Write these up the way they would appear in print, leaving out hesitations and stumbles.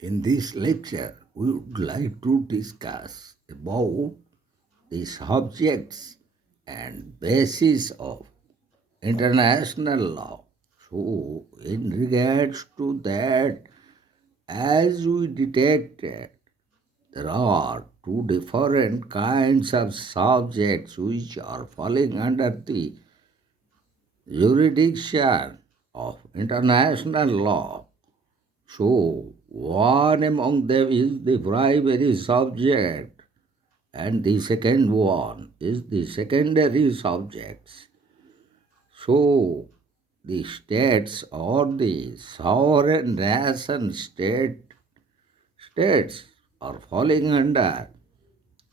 In this lecture, we would like to discuss about the subjects and basis of international law. So, in regards to that, as we detected, there are two different kinds of subjects which are falling under the jurisdiction of international law. So, one among them is the primary subject, and the second one is the secondary subjects. So, the states or the sovereign nation states are falling under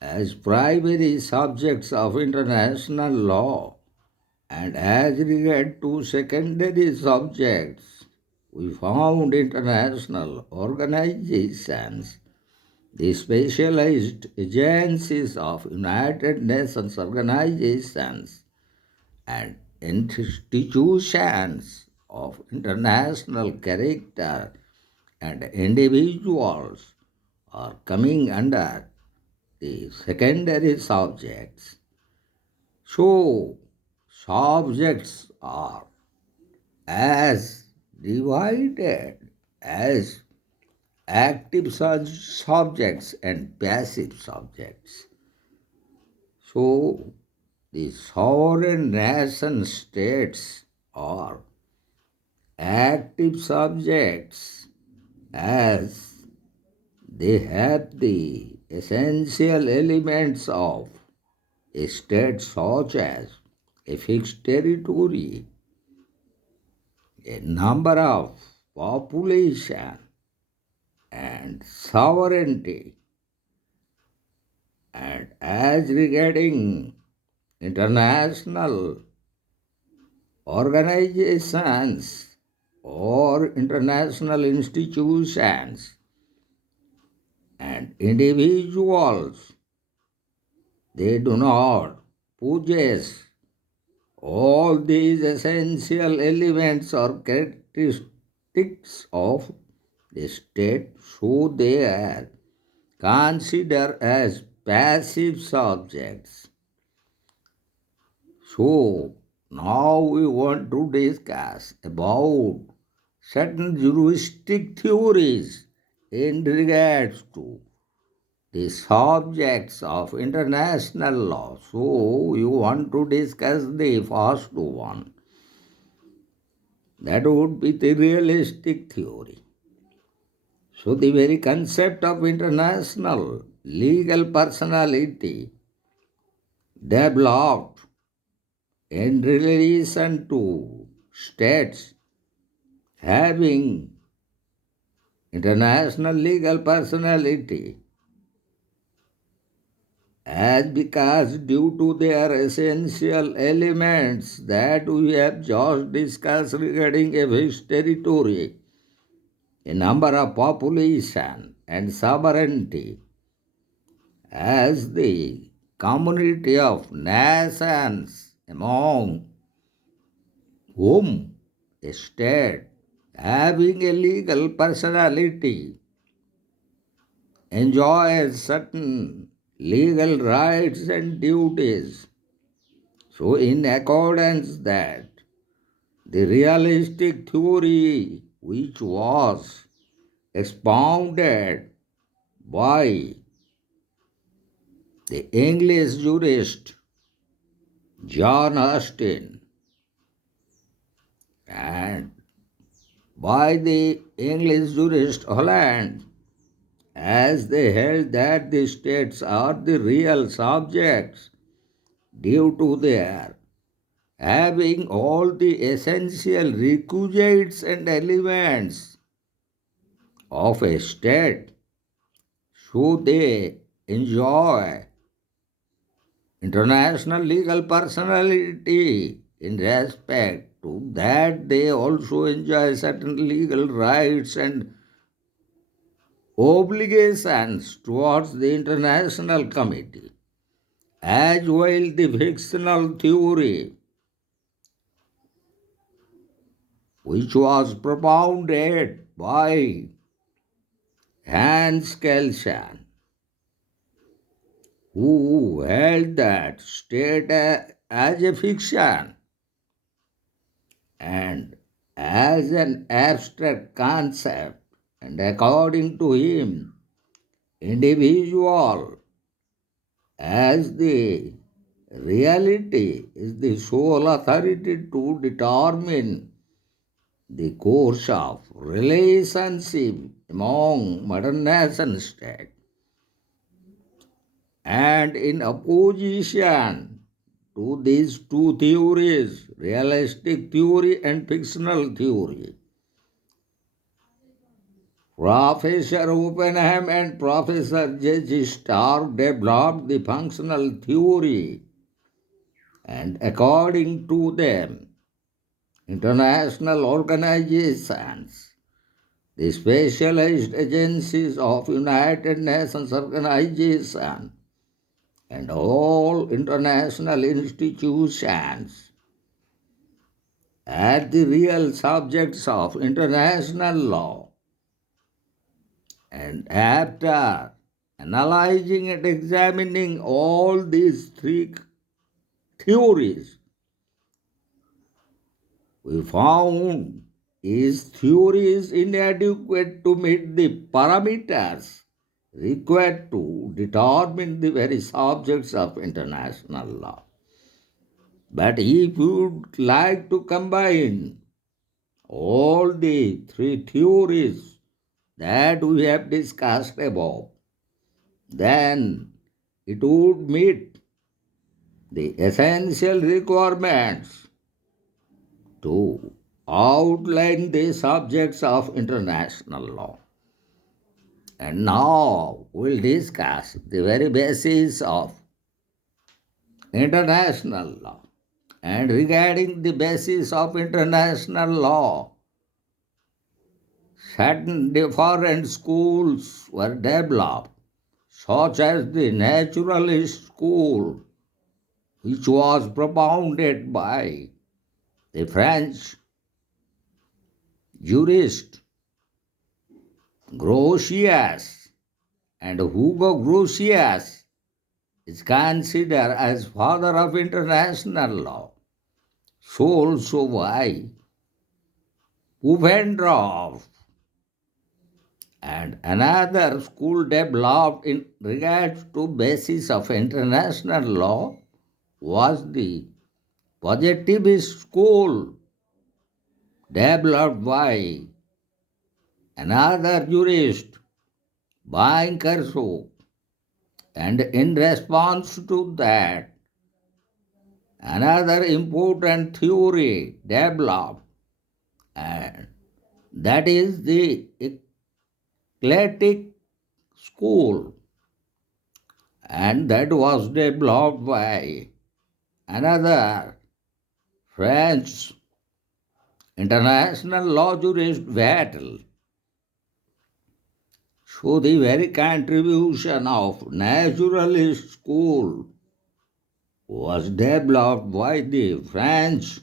as primary subjects of international law, and as regard to secondary subjects, we found international organizations, the specialized agencies of United Nations organizations, and institutions of international character and individuals are coming under the secondary subjects. So, subjects are as divided as active subjects and passive subjects. So, the sovereign nation states are active subjects as they have the essential elements of a state such as a fixed territory, a number of population, and sovereignty. And as regarding international organizations or international institutions and individuals, they do not possess all these essential elements or characteristics of the state, so they are considered as passive subjects. So, now we want to discuss about certain juristic theories in regards to the subjects of international law. So, you want to discuss the first one. That would be the realistic theory. So, the very concept of international legal personality developed in relation to states having international legal personality as because due to their essential elements that we have just discussed regarding a vast territory, a number of population and sovereignty as the community of nations among whom a state having a legal personality enjoys certain legal rights and duties. So, in accordance that the realistic theory which was expounded by the English jurist John Austin and by the English jurist Holland, as they held that the states are the real subjects due to their having all the essential requisites and elements of a state, so they enjoy international legal personality. In respect to that, they also enjoy certain legal rights and obligations towards the international committee, as well the fictional theory which was propounded by Hans Kelsen, who held that state as a fiction and as an abstract concept, and according to him, individual as the reality is the sole authority to determine the course of relationship among modern nation states. And in opposition to these two theories, realistic theory and fictional theory, Professor Oppenheim and Professor J.G. Stark developed the functional theory, and according to them, international organizations, the specialized agencies of United Nations Organization, and all international institutions are the real subjects of international law. And after analyzing and examining all these three theories, we found his theory is inadequate to meet the parameters required to determine the very subjects of international law. But if you would like to combine all the three theories that we have discussed above, then it would meet the essential requirements to outline the subjects of international law. And now we'll discuss the very basis of international law. And regarding the basis of international law, certain different schools were developed, such as the naturalist school, which was propounded by the French jurist Grotius, and Hugo Grotius is considered as father of international law. So also by Pufendorf, and another school developed in regards to basis of international law was the Positivist school developed by another jurist, Bankerso, and in response to that, another important theory developed, and that is the eclectic school, and that was developed by another French international law jurist Vattel. So the very contribution of naturalist school was developed by the French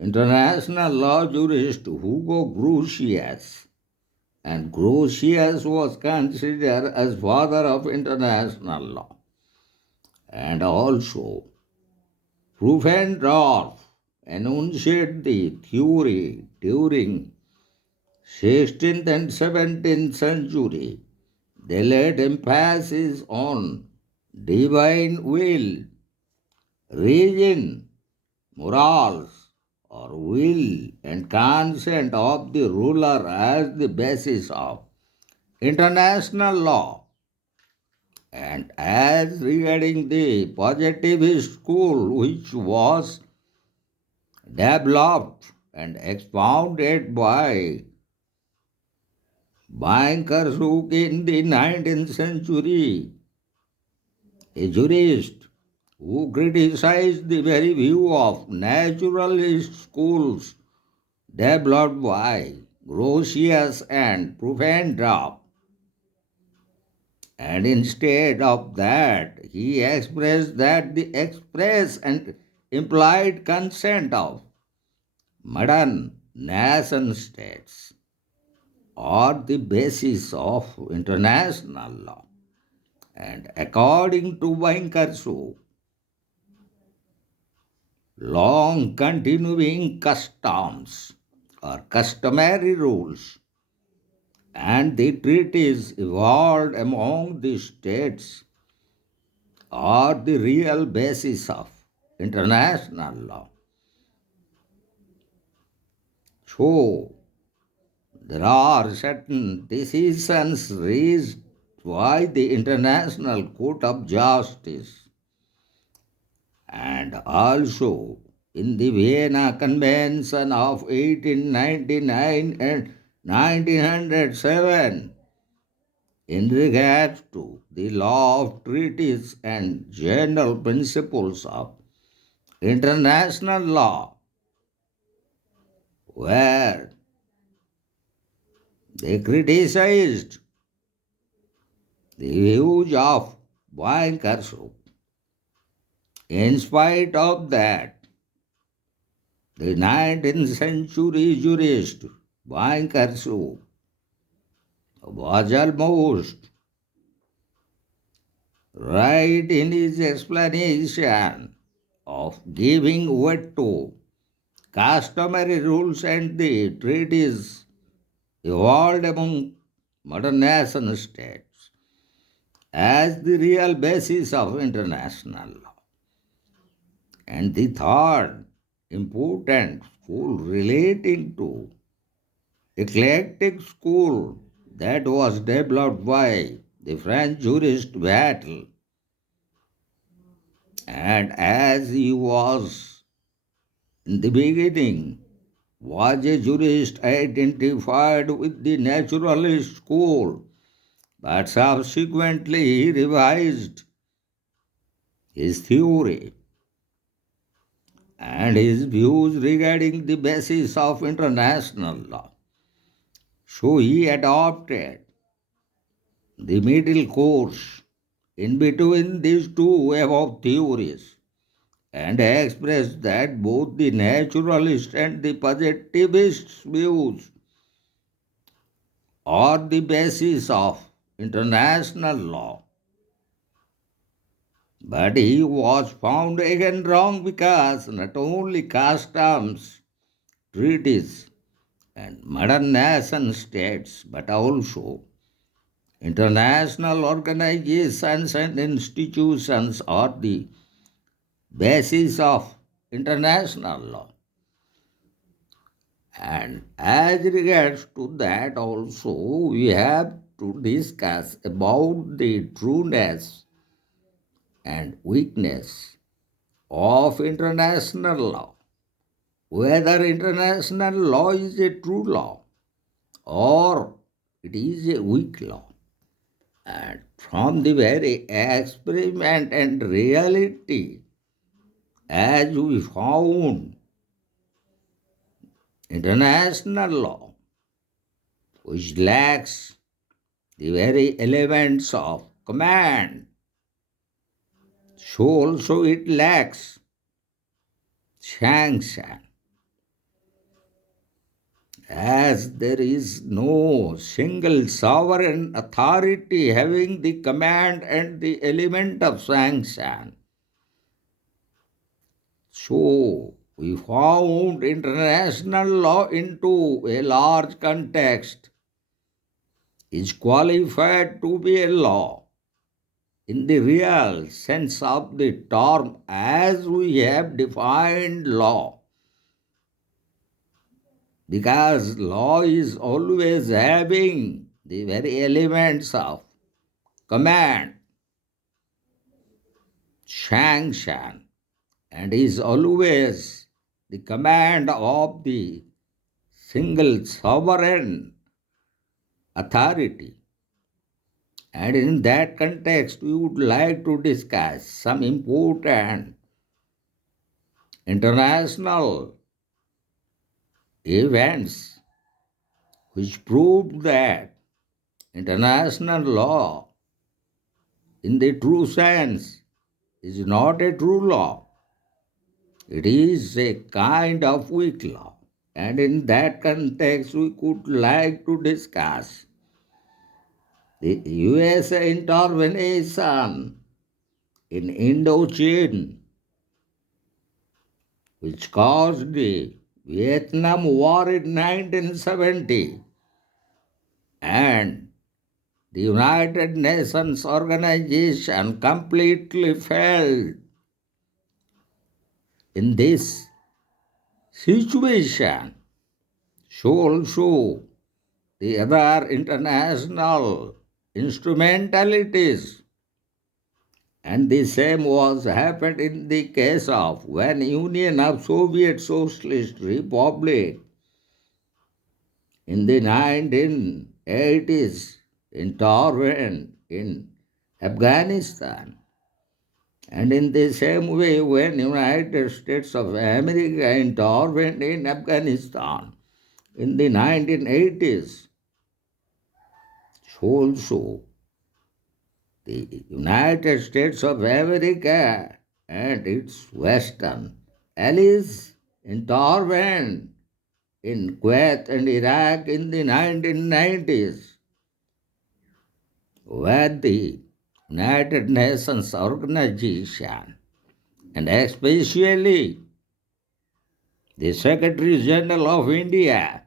international law jurist Hugo Grotius, and Grotius was considered as father of international law. And also, Pufendorf enunciated the theory during 16th and 17th century. They laid emphasis on divine will, reason, morals, or will and consent of the ruler as the basis of international law. And as regarding the positivist school, which was developed and expounded by bankers who in the 19th century, a jurist who criticized the very view of naturalist schools developed by Grotius and Pufendorf, and instead of that, he expressed that the express and implied consent of modern nation states are the basis of international law. And according to Wankersu, long continuing customs or customary rules and the treaties evolved among the states are the real basis of international law. So, there are certain decisions reached by the International Court of Justice and also in the Vienna Convention of 1899 and 1907 in regards to the law of treaties and general principles of international law, where they criticized the views of Wankersu. In spite of that, the 19th century jurist Wankersu was almost right in his explanation of giving weight to customary rules and the treaties evolved among modern nation states as the real basis of international law. And the third important school relating to eclectic school that was developed by the French jurist Vattel, and as he was in the beginning was a jurist identified with the naturalist school, but subsequently he revised his theory and his views regarding the basis of international law. So he adopted the middle course in between these two above theories and expressed that both the naturalist and the positivist views are the basis of international law. But he was found again wrong because not only customs, treaties, and modern nation states, but also international organizations and institutions are the basis of international law. And as regards to that also, we have to discuss about the trueness and weakness of international law, whether international law is a true law or it is a weak law. And from the very experiment and reality, as we found, international law, which lacks the very elements of command, so also it lacks sanction, as there is no single sovereign authority having the command and the element of sanction. So, we found international law into a large context is qualified to be a law in the real sense of the term as we have defined law, because law is always having the very elements of command, sanction, and is always the command of the single sovereign authority. And in that context, we would like to discuss some important international events which proved that international law, in the true sense, is not a true law. It is a kind of weak law. And in that context, we could like to discuss the US intervention in Indochina, which caused the Vietnam War in 1970, and the United Nations organization completely failed in this situation. So also the other international instrumentalities, and the same was happened in the case of when Union of Soviet Socialist Republic in the 1980s intervened in Afghanistan. And in the same way, when United States of America intervened in Afghanistan in the 1980s, so also the United States of America and its Western allies intervened in Kuwait and Iraq in the 1990s, where the United Nations Organization and especially the Secretary General of India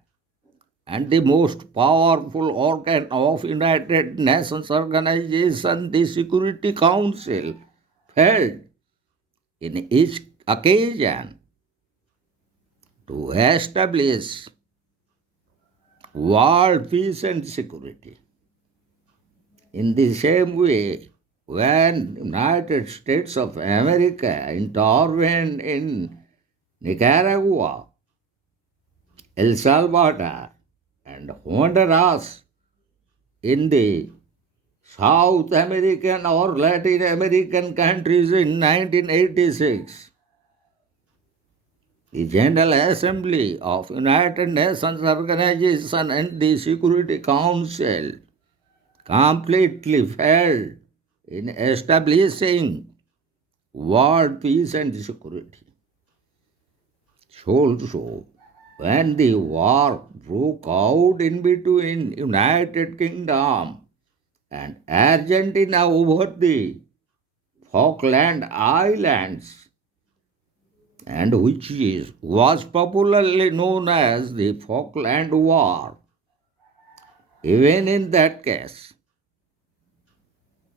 and the most powerful organ of United Nations Organization, the Security Council, failed in each occasion to establish world peace and security. In the same way, when United States of America intervened in Nicaragua, El Salvador, and Honduras in the South American or Latin American countries in 1986, the General Assembly of United Nations Organization and the Security Council completely failed in establishing world peace and security. So, when the war broke out in between United Kingdom and Argentina over the Falkland Islands, and was popularly known as the Falkland War, even in that case,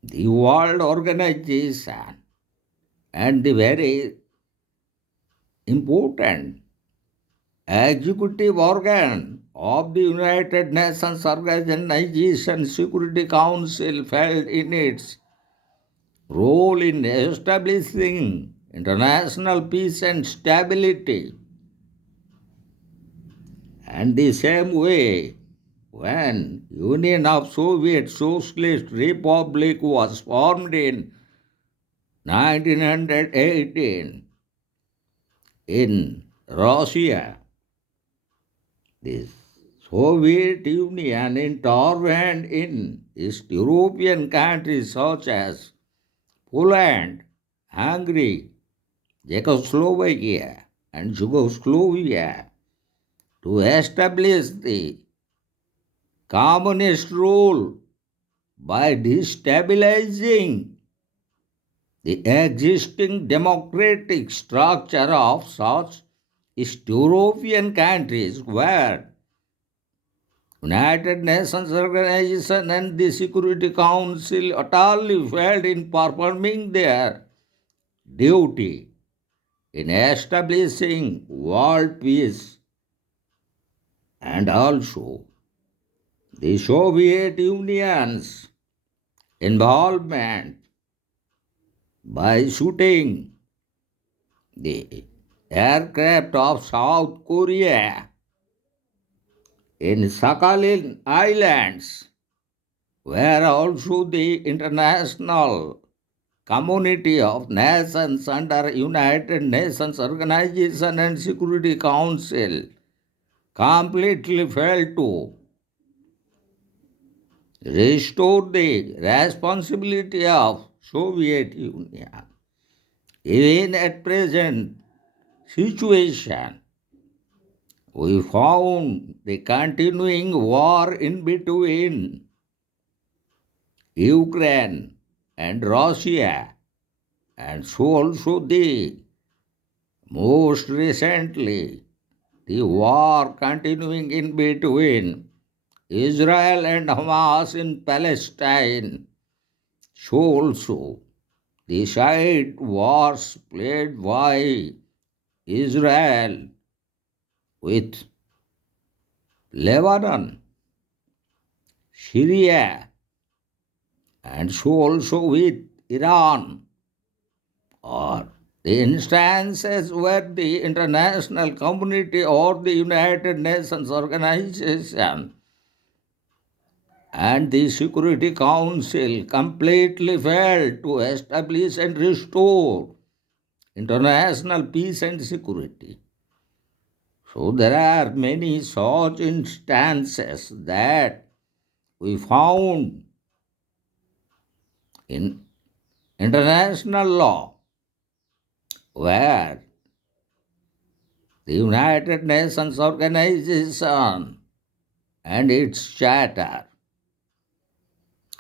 the World Organization and the very important executive organ of the United Nations Organization Security Council failed in its role in establishing international peace and stability. And the same way, when Union of Soviet Socialist Republic was formed in 1918 in Russia, the Soviet Union intervened in East European countries such as Poland, Hungary, Czechoslovakia, and Yugoslavia to establish the communist rule by destabilizing the existing democratic structure of such East European countries where United Nations Organization and the Security Council utterly failed in performing their duty in establishing world peace, and also the Soviet Union's involvement by shooting the aircraft of South Korea in Sakhalin Islands, where also the international community of nations under United Nations Organization and Security Council completely failed to restore the responsibility of Soviet Union. Even at present situation, we found the continuing war in between Ukraine and Russia, and so also the most recently the war continuing in between Israel and Hamas in Palestine. So also the side wars played by Israel with Lebanon, Syria, and so also with Iran, or the instances where the international community or the United Nations organization and the Security Council completely failed to establish and restore international peace and security. So there are many such instances that we found in international law where the United Nations Organization and its charter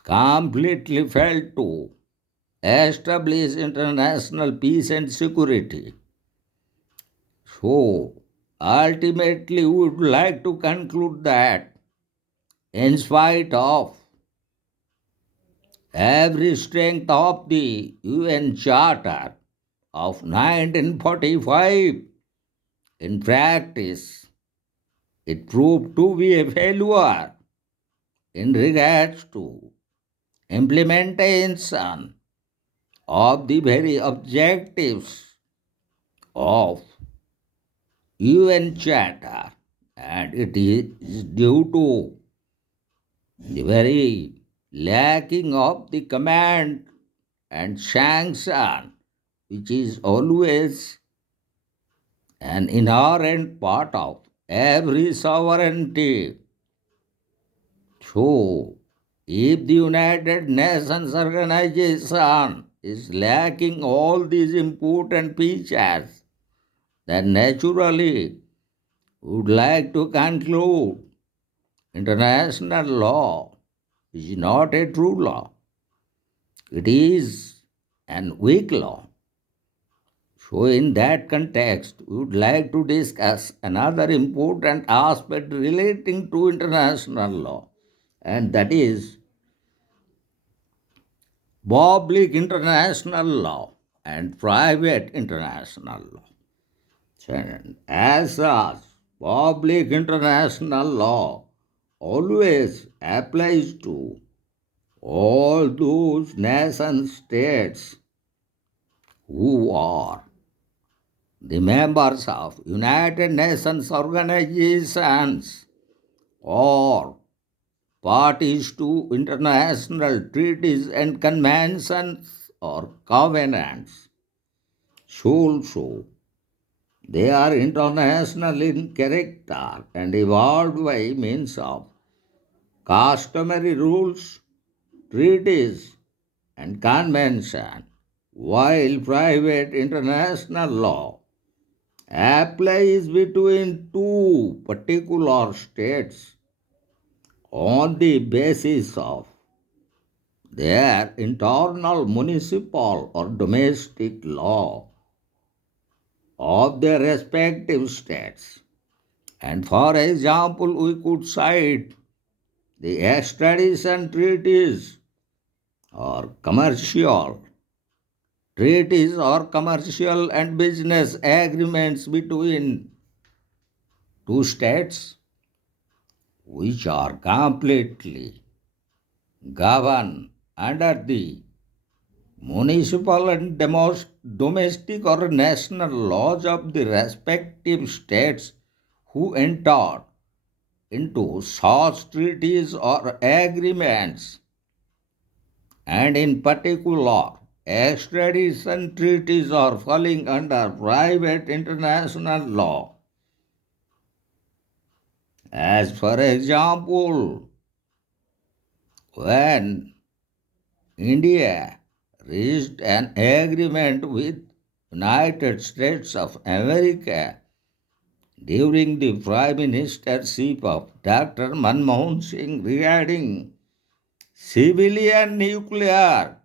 completely failed to establish international peace and security. So, ultimately, we would like to conclude that, in spite of every strength of the UN Charter of 1945, in practice, it proved to be a failure in regards to implementation of the very objectives of UN Charter, and it is due to the very lacking of the command and sanction, which is always an inherent part of every sovereignty. So, if the United Nations organization is lacking all these important features, then naturally we would like to conclude international law is not a true law. It is an weak law. So, in that context, we would like to discuss another important aspect relating to international law, and that is public international law and private international law. As such, public international law always applies to all those nation states who are the members of United Nations organizations or parties to international treaties and conventions or covenants. So also, they are international in character and evolved by means of customary rules, treaties, and convention, while private international law applies between two particular states on the basis of their internal municipal or domestic law of their respective states. And for example, we could cite the extradition treaties or commercial and business agreements between two states which are completely governed under the municipal and domestic or national laws of the respective states who entered into such treaties or agreements, and in particular, extradition treaties are falling under private international law. As for example, when India reached an agreement with United States of America during the Prime Ministership of Dr. Manmohan Singh regarding civilian nuclear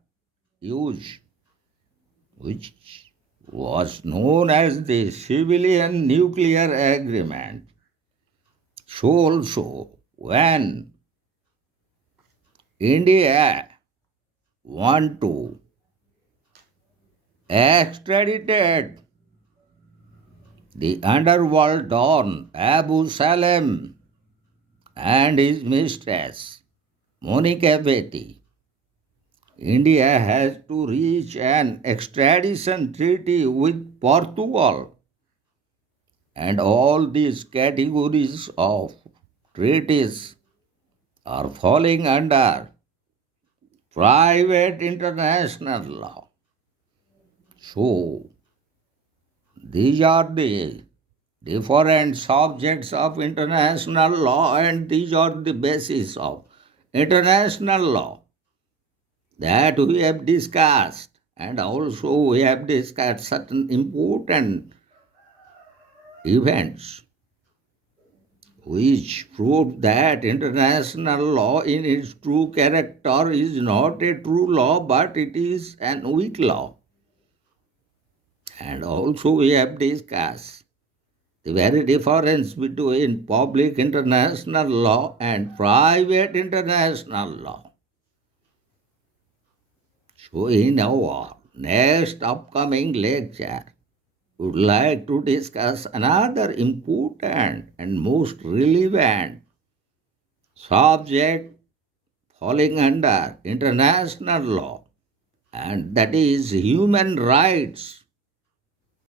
use, which was known as the Civilian Nuclear Agreement. So also, when India want to extradite the underworld don Abu Salem and his mistress Monica Betty, India has to reach an extradition treaty with Portugal, and all these categories of treaties are falling under private international law. So, these are the different subjects of international law, and these are the basis of international law that we have discussed. And also, we have discussed certain important events which prove that international law in its true character is not a true law but it is an weak law. And also, we have discussed the very difference between public international law and private international law. So, in our next upcoming lecture, we would like to discuss another important and most relevant subject falling under international law, and that is human rights.